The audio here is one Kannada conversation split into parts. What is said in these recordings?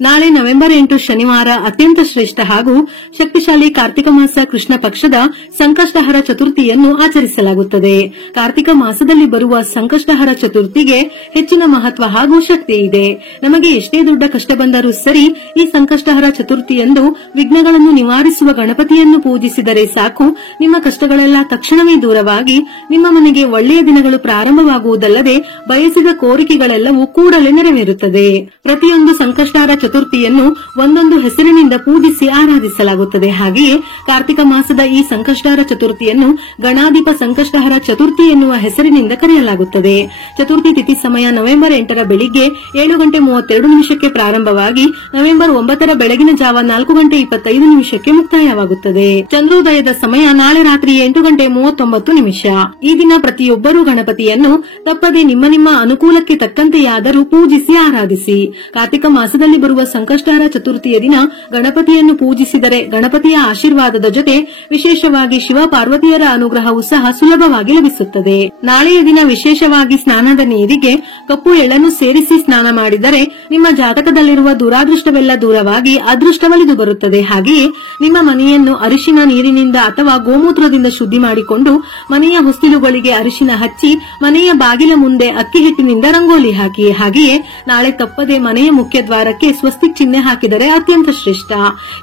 ನಾಳೆ ನವೆಂಬರ್ 8 ಶನಿವಾರ ಅತ್ಯಂತ ಶ್ರೇಷ್ಠ ಹಾಗೂ ಶಕ್ತಿಶಾಲಿ ಕಾರ್ತಿಕ ಮಾಸ ಕೃಷ್ಣ ಪಕ್ಷದ ಸಂಕಷ್ಟಹರ ಚತುರ್ಥಿಯನ್ನು ಆಚರಿಸಲಾಗುತ್ತದೆ. ಕಾರ್ತಿಕ ಮಾಸದಲ್ಲಿ ಬರುವ ಸಂಕಷ್ಟಹರ ಚತುರ್ಥಿಗೆ ಹೆಚ್ಚಿನ ಮಹತ್ವ ಹಾಗೂ ಶಕ್ತಿ ಇದೆ. ನಮಗೆ ಎಷ್ಟೇ ದೊಡ್ಡ ಕಷ್ಟ ಬಂದರೂ ಸರಿ, ಈ ಸಂಕಷ್ಟಹರ ಚತುರ್ಥಿಯಂದು ವಿಘ್ನಗಳನ್ನು ನಿವಾರಿಸುವ ಗಣಪತಿಯನ್ನು ಪೂಜಿಸಿದರೆ ಸಾಕು, ನಿಮ್ಮ ಕಷ್ಟಗಳೆಲ್ಲ ತಕ್ಷಣವೇ ದೂರವಾಗಿ ನಿಮ್ಮ ಮನೆಗೆ ಒಳ್ಳೆಯ ದಿನಗಳು ಪ್ರಾರಂಭವಾಗುವುದಲ್ಲದೆ ಬಯಸಿದ ಕೋರಿಕೆಗಳೆಲ್ಲವೂ ಕೂಡಲೇ ನೆರವೇರುತ್ತದೆ. ಪ್ರತಿಯೊಂದು ಸಂಕಷ್ಟಹರ ಚತುರ್ಥಿಯನ್ನು ಒಂದೊಂದು ಹೆಸರಿನಿಂದ ಪೂಜಿಸಿ ಆರಾಧಿಸಲಾಗುತ್ತದೆ. ಹಾಗೆಯೇ ಕಾರ್ತಿಕ ಮಾಸದ ಈ ಸಂಕಷ್ಟಹರ ಚತುರ್ಥಿಯನ್ನು ಗಣಾಧಿಪ ಸಂಕಷ್ಟಹರ ಚತುರ್ಥಿ ಎನ್ನುವ ಹೆಸರಿನಿಂದ ಕರೆಯಲಾಗುತ್ತದೆ. ಚತುರ್ಥಿ ತಿಥಿ ಸಮಯ ನವೆಂಬರ್ 8 ಬೆಳಿಗ್ಗೆ 7:32 ಪ್ರಾರಂಭವಾಗಿ ನವೆಂಬರ್ 9 ಬೆಳಗಿನ ಜಾವ 4:25 ಮುಕ್ತಾಯವಾಗುತ್ತದೆ. ಚಂದ್ರೋದಯದ ಸಮಯ ನಾಳೆ ರಾತ್ರಿ 8:39. ಈ ದಿನ ಪ್ರತಿಯೊಬ್ಬರೂ ಗಣಪತಿಯನ್ನು ತಪ್ಪದೆ ನಿಮ್ಮ ನಿಮ್ಮ ಅನುಕೂಲಕ್ಕೆ ತಕ್ಕಂತೆಯಾದರೂ ಪೂಜಿಸಿ ಆರಾಧಿಸಿ. ಕಾರ್ತಿಕ ಮಾಸದಲ್ಲಿ ಬರುವ ಸಂಕಷ್ಟಹರ ಚತುರ್ಥಿಯ ದಿನ ಗಣಪತಿಯನ್ನು ಪೂಜಿಸಿದರೆ ಗಣಪತಿಯ ಆಶೀರ್ವಾದದ ಜೊತೆ ವಿಶೇಷವಾಗಿ ಶಿವ ಪಾರ್ವತಿಯರ ಅನುಗ್ರಹವೂ ಸಹ ಸುಲಭವಾಗಿ ಲಭಿಸುತ್ತದೆ. ನಾಳೆಯ ದಿನ ವಿಶೇಷವಾಗಿ ಸ್ನಾನದ ನೀರಿಗೆ ಕಪ್ಪು ಎಳ್ಳನ್ನು ಸೇರಿಸಿ ಸ್ನಾನ ಮಾಡಿದರೆ ನಿಮ್ಮ ಜಾತಕದಲ್ಲಿರುವ ದುರಾದೃಷ್ಟವೆಲ್ಲ ದೂರವಾಗಿ ಅದೃಷ್ಟ ಒಲಿದು ಬರುತ್ತದೆ. ಹಾಗೆಯೇ ನಿಮ್ಮ ಮನೆಯನ್ನು ಅರಿಶಿನ ನೀರಿನಿಂದ ಅಥವಾ ಗೋಮೂತ್ರದಿಂದ ಶುದ್ಧಿ ಮಾಡಿಕೊಂಡು ಮನೆಯ ಹೊಸ್ತಿಲುಗಳಿಗೆ ಅರಿಶಿನ ಹಚ್ಚಿ ಮನೆಯ ಬಾಗಿಲ ಮುಂದೆ ಅಕ್ಕಿ ಹಿಟ್ಟಿನಿಂದ ರಂಗೋಲಿ ಹಾಕಿ. ಹಾಗೆಯೇ ನಾಳೆ ತಪ್ಪದೆ ಮನೆಯ ಮುಖ್ಯ ದ್ವಾರಕ್ಕೆ ಸ್ವಸ್ತಿಕ್ ಚಿಹ್ನೆ ಹಾಕಿದರೆ ಅತ್ಯಂತ ಶ್ರೇಷ್ಠ.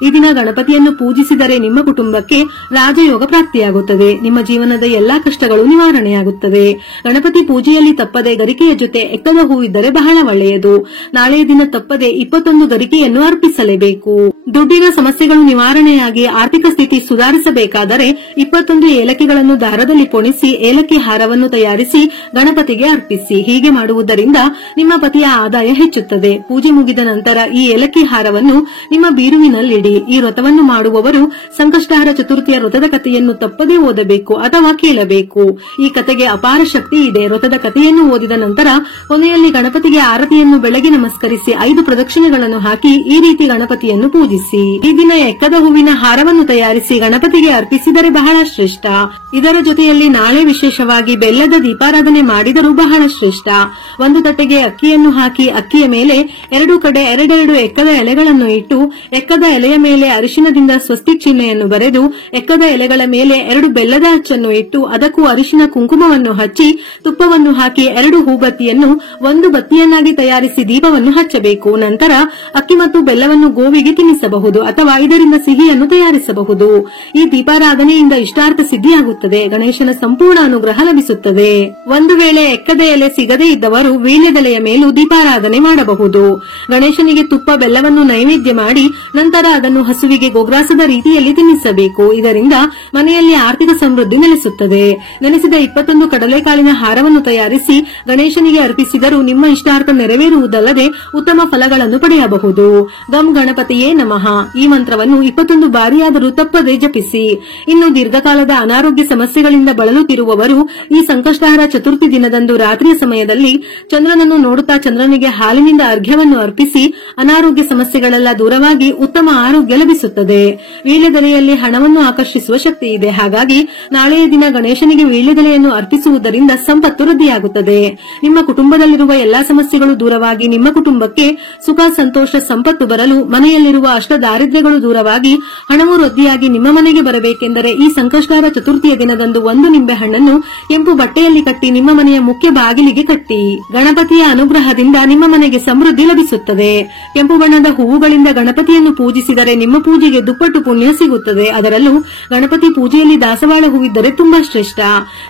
ಈ ದಿನ ಗಣಪತಿಯನ್ನು ಪೂಜಿಸಿದರೆ ನಿಮ್ಮ ಕುಟುಂಬಕ್ಕೆ ರಾಜಯೋಗ ಪ್ರಾಪ್ತಿಯಾಗುತ್ತದೆ. ನಿಮ್ಮ ಜೀವನದ ಎಲ್ಲಾ ಕಷ್ಟಗಳು ನಿವಾರಣೆಯಾಗುತ್ತದೆ. ಗಣಪತಿ ಪೂಜೆಯಲ್ಲಿ ತಪ್ಪದೆ ಗರಿಕೆಯ ಜೊತೆ ಎಕ್ಕದ ಹೂವಿದ್ದರೆ ಬಹಳ ಒಳ್ಳೆಯದು. ನಾಳೆಯ ದಿನ ತಪ್ಪದೆ 21 ಗರಿಕೆಯನ್ನು ಅರ್ಪಿಸಲೇಬೇಕು. ದುಡ್ಡಿನ ಸಮಸ್ಯೆಗಳು ನಿವಾರಣೆಯಾಗಿ ಆರ್ಥಿಕ ಸ್ಥಿತಿ ಸುಧಾರಿಸಬೇಕಾದರೆ 21 ಏಲಕ್ಕಿಗಳನ್ನು ದಾರದಲ್ಲಿ ಪೊಣಿಸಿ ಏಲಕ್ಕಿ ಹಾರವನ್ನು ತಯಾರಿಸಿ ಗಣಪತಿಗೆ ಅರ್ಪಿಸಿ. ಹೀಗೆ ಮಾಡುವುದರಿಂದ ನಿಮ್ಮ ಪತಿಯ ಆದಾಯ ಹೆಚ್ಚುತ್ತದೆ. ಪೂಜೆ ಮುಗಿದ ನಂತರ ಈ ಏಲಕ್ಕಿ ಹಾರವನ್ನು ನಿಮ್ಮ ಬೀರುವಿನಲ್ಲಿಡಿ. ಈ ವ್ರತವನ್ನು ಮಾಡುವವರು ಸಂಕಷ್ಟಹರ ಚತುರ್ಥಿಯ ವ್ರತದ ಕಥೆಯನ್ನು ತಪ್ಪದೇ ಓದಬೇಕು ಅಥವಾ ಕೇಳಬೇಕು. ಈ ಕಥೆಗೆ ಅಪಾರ ಶಕ್ತಿ ಇದೆ. ವ್ರತದ ಕಥೆಯನ್ನು ಓದಿದ ನಂತರ ಕೊನೆಯಲ್ಲಿ ಗಣಪತಿಗೆ ಆರತಿಯನ್ನು ಬೆಳಗ್ಗೆ ನಮಸ್ಕರಿಸಿ 5 ಪ್ರದಕ್ಷಿಣೆಗಳನ್ನು ಹಾಕಿ ಈ ರೀತಿ ಗಣಪತಿಯನ್ನು ಪೂಜಿಸಿ. ಈ ದಿನ ಎಕ್ಕದ ಹೂವಿನ ಹಾರವನ್ನು ತಯಾರಿಸಿ ಗಣಪತಿಗೆ ಅರ್ಪಿಸಿದರೆ ಬಹಳ ಶ್ರೇಷ್ಠ. ಇದರ ಜೊತೆಯಲ್ಲಿ ನಾಳೆ ವಿಶೇಷವಾಗಿ ಬೆಲ್ಲದ ದೀಪಾರಾಧನೆ ಮಾಡಿದರೂ ಬಹಳ ಶ್ರೇಷ್ಠ. ಒಂದು ತಟ್ಟೆಗೆ ಅಕ್ಕಿಯನ್ನು ಹಾಕಿ ಅಕ್ಕಿಯ ಮೇಲೆ 2 ಕಡೆ 2 ಎಕ್ಕದ ಎಲೆಗಳನ್ನು ಇಟ್ಟು ಎಕ್ಕದ ಎಲೆಯ ಮೇಲೆ ಅರಿಶಿನದಿಂದ ಸ್ವಸ್ತಿಕ್ ಚಿಹ್ನೆಯನ್ನು ಬರೆದು ಎಕ್ಕದ ಎಲೆಗಳ ಮೇಲೆ 2 ಬೆಲ್ಲದ ಅಚ್ಚನ್ನು ಇಟ್ಟು ಅದಕ್ಕೂ ಅರಿಶಿನ ಕುಂಕುಮವನ್ನು ಹಚ್ಚಿ ತುಪ್ಪವನ್ನು ಹಾಕಿ 2 ಹೂಬತ್ತಿಯನ್ನು 1 ಬತ್ತಿಯನ್ನಾಗಿ ತಯಾರಿಸಿ ದೀಪವನ್ನು ಹಚ್ಚಬೇಕು. ನಂತರ ಅಕ್ಕಿ ಮತ್ತು ಬೆಲ್ಲವನ್ನು ಗೋವಿಗೆ ತಿನ್ನಿಸಬಹುದು ಅಥವಾ ಇದರಿಂದ ಸಿಹಿಯನ್ನು ತಯಾರಿಸಬಹುದು. ಈ ದೀಪಾರಾಧನೆಯಿಂದ ಇಷ್ಟಾರ್ಥ ಸಿದ್ಧಿಯಾಗುತ್ತದೆ. ಗಣೇಶನ ಸಂಪೂರ್ಣ ಅನುಗ್ರಹ ಲಭಿಸುತ್ತದೆ. ಒಂದು ವೇಳೆ ಎಕ್ಕದ ಎಲೆ ಸಿಗದೇ ಇದ್ದವರು ವೀಳ್ಯದೆಲೆಯ ಮೇಲೂ ದೀಪಾರಾಧನೆ ಮಾಡಬಹುದು. ಗಣೇಶನಿಗೆ ತುಪ್ಪ ಬೆಲ್ಲವನ್ನು ನೈವೇದ್ಯ ಮಾಡಿ ನಂತರ ಅದನ್ನು ಹಸುವಿಗೆ ಗೋಗ್ರಾಸದ ರೀತಿಯಲ್ಲಿ ತಿನ್ನಿಸಬೇಕು. ಇದರಿಂದ ಮನೆಯಲ್ಲಿ ಆರ್ಥಿಕ ಸಮೃದ್ಧಿ ನೆಲೆಸುತ್ತದೆ. ನೆನೆಸಿದ 21 ಕಡಲೆಕಾಳಿನ ಹಾರವನ್ನು ತಯಾರಿಸಿ ಗಣೇಶನಿಗೆ ಅರ್ಪಿಸಿದರೂ ನಿಮ್ಮ ಇಷ್ಟಾರ್ಥ ನೆರವೇರುವುದಲ್ಲದೆ ಉತ್ತಮ ಫಲಗಳನ್ನು ಪಡೆಯಬಹುದು. ಗಂ ಗಣಪತಿಯೇ ನಮಃ ಈ ಮಂತ್ರವನ್ನು 21 ಬಾರಿಯಾದರೂ ತಪ್ಪದೇ ಜಪಿಸಿ. ಇನ್ನು ದೀರ್ಘಕಾಲದ ಅನಾರೋಗ್ಯ ಸಮಸ್ಯೆಗಳಿಂದ ಬಳಲುತ್ತಿರುವವರು ಈ ಸಂಕಷ್ಟಹರ ಚತುರ್ಥಿ ದಿನದಂದು ರಾತ್ರಿಯ ಸಮಯದಲ್ಲಿ ಚಂದ್ರನನ್ನು ನೋಡುತ್ತಾ ಚಂದ್ರನಿಗೆ ಹಾಲಿನಿಂದ ಅರ್ಘ್ಯವನ್ನು ಅರ್ಪಿಸಿ ಅನಾರೋಗ್ಯ ಸಮಸ್ಯೆಗಳೆಲ್ಲ ದೂರವಾಗಿ ಉತ್ತಮ ಆರೋಗ್ಯ ಲಭಿಸುತ್ತದೆ. ವೀಳ್ಯದೆಲೆಯಲ್ಲಿ ಹಣವನ್ನು ಆಕರ್ಷಿಸುವ ಶಕ್ತಿ ಇದೆ. ಹಾಗಾಗಿ ನಾಳೆಯ ದಿನ ಗಣೇಶನಿಗೆ ವೀಳ್ಯದೆಲೆಯನ್ನು ಅರ್ಪಿಸುವುದರಿಂದ ಸಂಪತ್ತು ವೃದ್ಧಿಯಾಗುತ್ತದೆ. ನಿಮ್ಮ ಕುಟುಂಬದಲ್ಲಿರುವ ಎಲ್ಲಾ ಸಮಸ್ಯೆಗಳು ದೂರವಾಗಿ ನಿಮ್ಮ ಕುಟುಂಬಕ್ಕೆ ಸುಖ ಸಂತೋಷ ಸಂಪತ್ತು ಬರಲು ಮನೆಯಲ್ಲಿರುವ ಅಷ್ಟ ದಾರಿದ್ರ್ಯಗಳು ದೂರವಾಗಿ ಹಣವು ವೃದ್ಧಿಯಾಗಿ ನಿಮ್ಮ ಮನೆಗೆ ಬರಬೇಕೆಂದರೆ ಈ ಸಂಕಷ್ಟಹರ ಚತುರ್ಥಿಯ ದಿನದಂದು 1 ನಿಂಬೆ ಹಣ್ಣನ್ನು ಕೆಂಪು ಬಟ್ಟೆಯಲ್ಲಿ ಕಟ್ಟಿ ನಿಮ್ಮ ಮನೆಯ ಮುಖ್ಯ ಬಾಗಿಲಿಗೆ ಕಟ್ಟಿ. ಗಣಪತಿಯ ಅನುಗ್ರಹದಿಂದ ನಿಮ್ಮ ಮನೆಗೆ ಸಮೃದ್ಧಿ ಲಭಿಸುತ್ತದೆ. ಕೆಂಪು ಬಣ್ಣದ ಹೂವುಗಳಿಂದ ಗಣಪತಿಯನ್ನು ಪೂಜಿಸಿದರೆ ನಿಮ್ಮ ಪೂಜೆಗೆ ದುಪ್ಪಟ್ಟು ಪುಣ್ಯ ಸಿಗುತ್ತದೆ. ಅದರಲ್ಲೂ ಗಣಪತಿ ಪೂಜೆಯಲ್ಲಿ ದಾಸವಾಳ ಹೂವಿದ್ದರೆ ತುಂಬಾ ಶ್ರೇಷ್ಠ.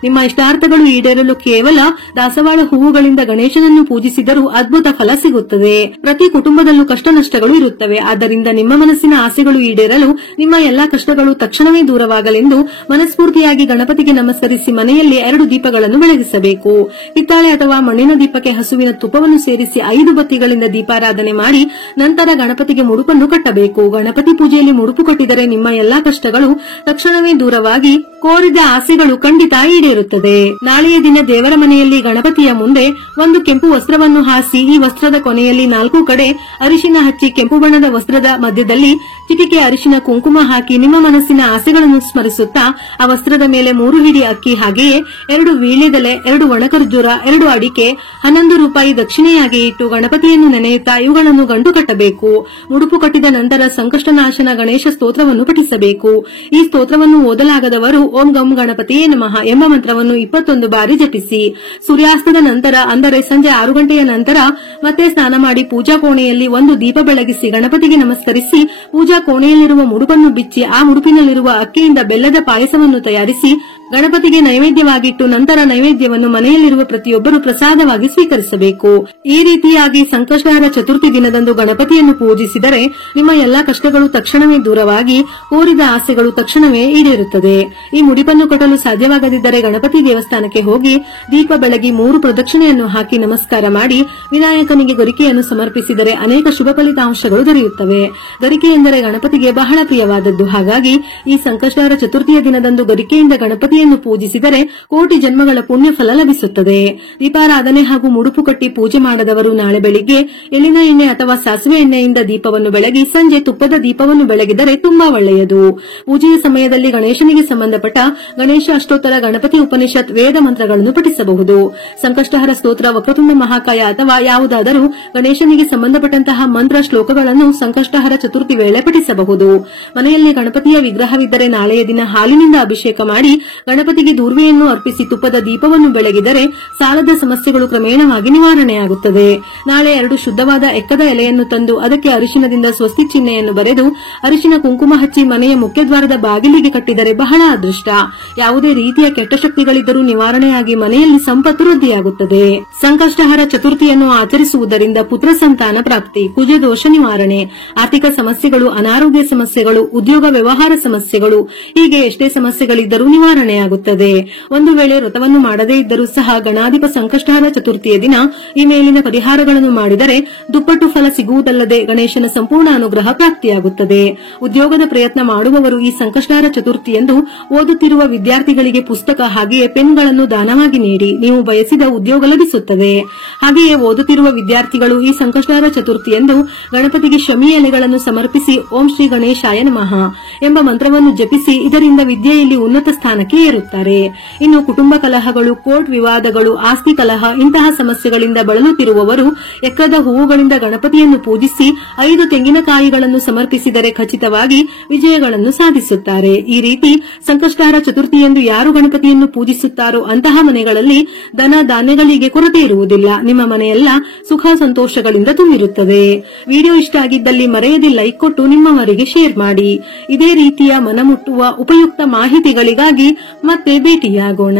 ನಿಮ್ಮ ಇಷ್ಟಾರ್ಥಗಳು ಈಡೇರಲು ಕೇವಲ ದಾಸವಾಳ ಹೂವುಗಳಿಂದ ಗಣೇಶನನ್ನು ಪೂಜಿಸಿದರೂ ಅದ್ಭುತ ಫಲ ಸಿಗುತ್ತದೆ. ಪ್ರತಿ ಕುಟುಂಬದಲ್ಲೂ ಕಷ್ಟ ನಷ್ಟಗಳು ಇರುತ್ತವೆ. ಆದ್ದರಿಂದ ನಿಮ್ಮ ಮನಸ್ಸಿನ ಆಸೆಗಳು ಈಡೇರಲು ನಿಮ್ಮ ಎಲ್ಲಾ ಕಷ್ಟಗಳು ತಕ್ಷಣವೇ ದೂರವಾಗಲೆಂದು ಮನಸ್ಫೂರ್ತಿಯಾಗಿ ಗಣಪತಿಗೆ ನಮಸ್ಕರಿಸಿ ಮನೆಯಲ್ಲಿ 2 ದೀಪಗಳನ್ನು ಬೆಳಗಿಸಬೇಕು. ಹಿತ್ತಾಳೆ ಅಥವಾ ಮಣ್ಣಿನ ದೀಪಕ್ಕೆ ಹಸುವಿನ ತುಪ್ಪವನ್ನು ಸೇರಿಸಿ 5 ಬತ್ತಿಗಳಿಂದ ದೀಪಾರಾಧನೆ ಮಾಡಿ ನಂತರ ಗಣಪತಿಗೆ ಮುಡುಪನ್ನು ಕಟ್ಟಬೇಕು. ಗಣಪತಿ ಪೂಜೆಯಲ್ಲಿ ಮುಡುಪು ಕಟ್ಟಿದರೆ ನಿಮ್ಮ ಎಲ್ಲಾ ಕಷ್ಟಗಳು ತಕ್ಷಣವೇ ದೂರವಾಗಿ ಕೋರಿದ ಆಸೆಗಳು ಖಂಡಿತ ಈಡೇರುತ್ತದೆ. ನಾಳೆಯ ದಿನ ದೇವರ ಮನೆಯಲ್ಲಿ ಗಣಪತಿಯ ಮುಂದೆ ಒಂದು ಕೆಂಪು ವಸ್ತ್ರವನ್ನು ಹಾಸಿ ಈ ವಸ್ತ್ರದ ಕೊನೆಯಲ್ಲಿ 4 ಕಡೆ ಅರಿಶಿನ ಹಚ್ಚಿ ಕೆಂಪು ಬಣ್ಣದ ವಸ್ತ್ರದ ಮಧ್ಯದಲ್ಲಿ ಚಿಟಿಕೆ ಅರಿಶಿನ ಕುಂಕುಮ ಹಾಕಿ ನಿಮ್ಮ ಮನಸ್ಸಿನ ಆಸೆಗಳನ್ನು ಸ್ಮರಿಸುತ್ತಾ ಆ ವಸ್ತ್ರದ ಮೇಲೆ 3 ಹಿಡಿ ಅಕ್ಕಿ ಹಾಗೆಯೇ 2 ವೀಳ್ಯದೆಲೆ 2 ಒಣಖರ್ಜೂರ 2 ಅಡಿಕೆ 11 ರೂಪಾಯಿ ದಕ್ಷಿಣೆಯಾಗಿ ಇಟ್ಟು ಗಣಪತಿಯನ್ನು ನೆನೆಯುತ್ತಾ ಇವುಗಳನ್ನು ಗಂಟು ಕಟ್ಟಬೇಕು. ಮುಡುಪು ಕಟ್ಟಿದ ನಂತರ ಸಂಕಷ್ಟನಾಶನ ಗಣೇಶ ಸ್ತೋತ್ರವನ್ನು ಪಠಿಸಬೇಕು. ಈ ಸ್ತೋತ್ರವನ್ನು ಓದಲಾಗದವರು ಓಂ ಗಂ ಗಣಪತಿಯೇ ನಮಃ ಎಂಬ ಮಂತ್ರವನ್ನು 21 ಬಾರಿ ಜಪಿಸಿ. ಸೂರ್ಯಾಸ್ತದ ನಂತರ ಅಂದರೆ ಸಂಜೆ 6 ಗಂಟೆಯ ನಂತರ ಮತ್ತೆ ಸ್ನಾನ ಮಾಡಿ ಪೂಜಾ ಕೋಣೆಯಲ್ಲಿ ಒಂದು ದೀಪ ಬೆಳಗಿಸಿ ಗಣಪತಿಗೆ ನಮಸ್ಕರಿಸಿ ಪೂಜಾ ಕೋಣೆಯಲ್ಲಿರುವ ಮುಡುಪನ್ನು ಬಿಚ್ಚಿ ಆ ಮುಡುಪಿನಲ್ಲಿರುವ ಅಕ್ಕಿಯಿಂದ ಬೆಲ್ಲದ ಪಾಯಸವನ್ನು ತಯಾರಿಸಿ ಗಣಪತಿಗೆ ನೈವೇದ್ಯವಾಗಿಟ್ಟು ನಂತರ ನೈವೇದ್ಯವನ್ನು ಮನೆಯಲ್ಲಿರುವ ಪ್ರತಿಯೊಬ್ಬರು ಪ್ರಸಾದವಾಗಿ ಸ್ವೀಕರಿಸಬೇಕು. ಈ ರೀತಿಯಾಗಿ ಸಂಕಷ್ಟಹರ ಚತುರ್ಥಿ ದಿನದಂದು ಗಣಪತಿಯನ್ನು ಪೂಜಿಸಿದರೆ ನಿಮ್ಮ ಎಲ್ಲಾ ಕಷ್ಟಗಳು ತಕ್ಷಣವೇ ದೂರವಾಗಿ ಕೋರಿದ ಆಸೆಗಳು ತಕ್ಷಣವೇ ಈಡೇರುತ್ತದೆ. ಈ ಮುಡಿಪನ್ನು ಕಟ್ಟಲು ಸಾಧ್ಯವಾಗದಿದ್ದರೆ ಗಣಪತಿ ದೇವಸ್ಥಾನಕ್ಕೆ ಹೋಗಿ ದೀಪ ಬೆಳಗಿ 3 ಪ್ರದಕ್ಷಿಣೆಯನ್ನು ಹಾಕಿ ನಮಸ್ಕಾರ ಮಾಡಿ ವಿನಾಯಕನಿಗೆ ಗರಿಕೆಯನ್ನು ಸಮರ್ಪಿಸಿದರೆ ಅನೇಕ ಶುಭ ಫಲಿತಾಂಶಗಳು ದೊರೆಯುತ್ತವೆ. ಗರಿಕೆ ಎಂದರೆ ಗಣಪತಿಗೆ ಬಹಳ ಪ್ರಿಯವಾದದ್ದು. ಹಾಗಾಗಿ ಈ ಸಂಕಷ್ಟಹರ ಚತುರ್ಥಿಯ ದಿನದಂದು ಗರಿಕೆಯಿಂದ ಗಣಪತಿಯನ್ನು ಪೂಜಿಸಿದರೆ ಕೋಟಿ ಜನ್ಮಗಳ ಪುಣ್ಯ ಫಲ ಲಭಿಸುತ್ತದೆ. ದೀಪಾರಾಧನೆ ಹಾಗೂ ಮುಡುಪು ಕಟ್ಟಿ ಪೂಜೆ ಮಾಡದವರು ನಾಳೆ ಬೆಳಿಗ್ಗೆ ಎಳ್ಳಿನ ಎಣ್ಣೆ ಅಥವಾ ಸಾಸಿವೆ ಎಣ್ಣೆಯಿಂದ ದೀಪವನ್ನು ಬೆಳಗಿ ಸಂಜೆ ತುಪ್ಪದ ದೀಪವನ್ನು ಬೆಳಗಿದರೆ ತುಂಬಾ ಒಳ್ಳೆಯದು. ಪೂಜೆಯ ಸಮಯದಲ್ಲಿ ಗಣೇಶನಿಗೆ ಸಂಬಂಧಪಟ್ಟ ಗಣೇಶ ಅಷ್ಟೋತ್ತರ, ಗಣಪತಿ ಉಪನಿಷತ್, ವೇದ ಮಂತ್ರಗಳನ್ನು ಪಠಿಸಬಹುದು. ಸಂಕಷ್ಟಹರ ಸ್ತೋತ್ರ, ವಕ್ರತುಂಡ ಮಹಾಕಾಯ ಅಥವಾ ಯಾವುದಾದರೂ ಗಣೇಶನಿಗೆ ಸಂಬಂಧಪಟ್ಟಂತಹ ಮಂತ್ರ ಶ್ಲೋಕಗಳನ್ನು ಸಂಕಷ್ಟಹರ ಚತುರ್ಥಿ ವೇಳೆ ಪಠಿಸಬಹುದು. ಮನೆಯಲ್ಲಿ ಗಣಪತಿಯ ವಿಗ್ರಹವಿದ್ದರೆ ನಾಳೆಯ ದಿನ ಹಾಲಿನಿಂದ ಅಭಿಷೇಕ ಮಾಡಿ ಗಣಪತಿಗೆ ದೂರ್ವೆಯನ್ನು ಅರ್ಪಿಸಿ ತುಪ್ಪದ ದೀಪವನ್ನು ಬೆಳಗಿದರೆ ಸಾಲದ ಸಮಸ್ಯೆಗಳು ಕ್ರಮೇಣವಾಗಿ ನಿವಾರಣೆಯಾಗುತ್ತದೆ. ನಾಳೆ 2 ಶುದ್ಧವಾದ ಎಕ್ಕದ ಎಲೆಯನ್ನು ತಂದು ಅದಕ್ಕೆ ಅರಿಶಿನದಿಂದ ಸ್ವಸ್ತಿ ಚಿಹ್ನೆಯನ್ನು ಬರೆದು ಅರಿಶಿನ ಕುಂಕುಮ ಹಚ್ಚಿ ಮನೆಯ ಮುಖ್ಯದ್ವಾರದ ಬಾಗಿಲಿಗೆ ಕಟ್ಟಿದರೆ ಬಹಳ ಅದೃಷ್ಟ. ಯಾವುದೇ ರೀತಿಯ ಕೆಟ್ಟ ಶಕ್ತಿಗಳಿದ್ದರೂ ನಿವಾರಣೆಯಾಗಿ ಮನೆಯಲ್ಲಿ ಸಂಪತ್ತು ವೃದ್ಧಿಯಾಗುತ್ತದೆ. ಸಂಕಷ್ಟಹರ ಚತುರ್ಥಿಯನ್ನು ಆಚರಿಸುವುದರಿಂದ ಪುತ್ರ ಸಂತಾನ ಪ್ರಾಪ್ತಿ, ಕುಜದೋಷ ನಿವಾರಣೆ, ಆರ್ಥಿಕ ಸಮಸ್ಯೆಗಳು, ಅನಾರೋಗ್ಯ ಸಮಸ್ಯೆಗಳು, ಉದ್ಯೋಗ ವ್ಯವಹಾರ ಸಮಸ್ಯೆಗಳು, ಹೀಗೆ ಎಷ್ಟೇ ಸಮಸ್ಯೆಗಳಿದ್ದರೂ ನಿವಾರಣೆಯಾಗುತ್ತದೆ. ಒಂದು ವೇಳೆ ವ್ರತವನ್ನು ಮಾಡದೇ ಇದ್ದರೂ ಸಹ ಗಣಾಧಿಪ ಸಂಕಷ್ಟಹರ ಚತುರ್ಥಿಯ ದಿನ ಈ ಮೇಲಿನ ಪರಿಹಾರಗಳನ್ನು ಮಾಡಿದರೆ ದುಪ್ಪಟ್ಟು ಫಲ ಸಿಗುವುದಲ್ಲದೆ ಗಣೇಶನ ಸಂಪೂರ್ಣ ಅನುಗ್ರಹ ಪ್ರಾಪ್ತಿಯಾಗುತ್ತದೆ. ಉದ್ಯೋಗದ ಪ್ರಯತ್ನ ಮಾಡುವವರು ಈ ಸಂಕಷ್ಟಹರ ಚತುರ್ಥಿಯಂದು ಓದುತ್ತಿರುವ ವಿದ್ಯಾರ್ಥಿಗಳಿಗೆ ಪುಸ್ತಕ ಹಾಗೆಯೇ ಪೆನ್ಗಳನ್ನು ದಾನವಾಗಿ ನೀಡಿ ನೀವು ಬಯಸಿದ ಉದ್ಯೋಗ ಲಭಿಸುತ್ತದೆ. ಹಾಗೆಯೇ ಓದುತ್ತಿರುವ ವಿದ್ಯಾರ್ಥಿಗಳು ಈ ಸಂಕಷ್ಟಹರ ಚತುರ್ಥಿಯಂದು ಗಣಪತಿಗೆ ಶಮಿ ಎಲೆಗಳನ್ನು ಸಮರ್ಪಿಸಿ ಓಂ ಶ್ರೀ ಗಣೇಶಾಯ ನಮಃ ಎಂಬ ಮಂತ್ರವನ್ನು ಜಪಿಸಿ ಇದರಿಂದ ವಿದ್ಯೆಯಲ್ಲಿ ಉನ್ನತ ಸ್ಥಾನಕ್ಕೆ ಏರುತ್ತಾರೆ. ಇನ್ನು ಕುಟುಂಬ ಕಲಹಗಳು, ಕೋರ್ಟ್ ವಿವಾದಗಳು, ಆಸ್ತಿ ಕಲಹ ಇಂತಹ ಸಮಸ್ಯೆಗಳಿಂದ ಬಳಲುತ್ತಿರುವವರು ಎಕ್ಕದ ಹೂವುಗಳಿಂದ ಗಣಪತಿಯನ್ನು ಪೂಜಿಸಿ 5 ತೆಂಗಿನಕಾಯಿಗಳನ್ನು ಸಮರ್ಪಿಸಿದರೆ ಖಚಿತವಾಗಿ ವಿಜಯಗಳನ್ನು ಸಾಧಿಸುತ್ತಾರೆ. ಈ ರೀತಿ ಸಂಕಷ್ಟಹರ ಚತುರ್ಥಿಯಂದು ಯಾರು ಗಣಪತಿಯನ್ನು ಪೂಜಿಸುತ್ತಾರೋ ಅಂತಹ ಮನೆಗಳಲ್ಲಿ ಧನ ಧಾನ್ಯಗಳಿಗೆ ಕೊರತೆ ಇರುವುದಿಲ್ಲ. ನಿಮ್ಮ ಮನೆಯೆಲ್ಲ ಸುಖ ಸಂತೋಷಗಳಿಂದ ತುಂಬಿರುತ್ತದೆ. ವಿಡಿಯೋ ಇಷ್ಟ ಆಗಿದ್ದಲ್ಲಿ ಮರೆಯದೆ ಲೈಕ್ ಕೊಟ್ಟು ನಿಮ್ಮವರಿಗೆ ಶೇರ್ ಮಾಡಿ. ಇದೇ ರೀತಿಯ ಮನಮುಟ್ಟುವ ಉಪಯುಕ್ತ ಮಾಹಿತಿಗಳಿಗಾಗಿ ಮತ್ತೆ ಭೇಟಿಯಾಗೋಣ.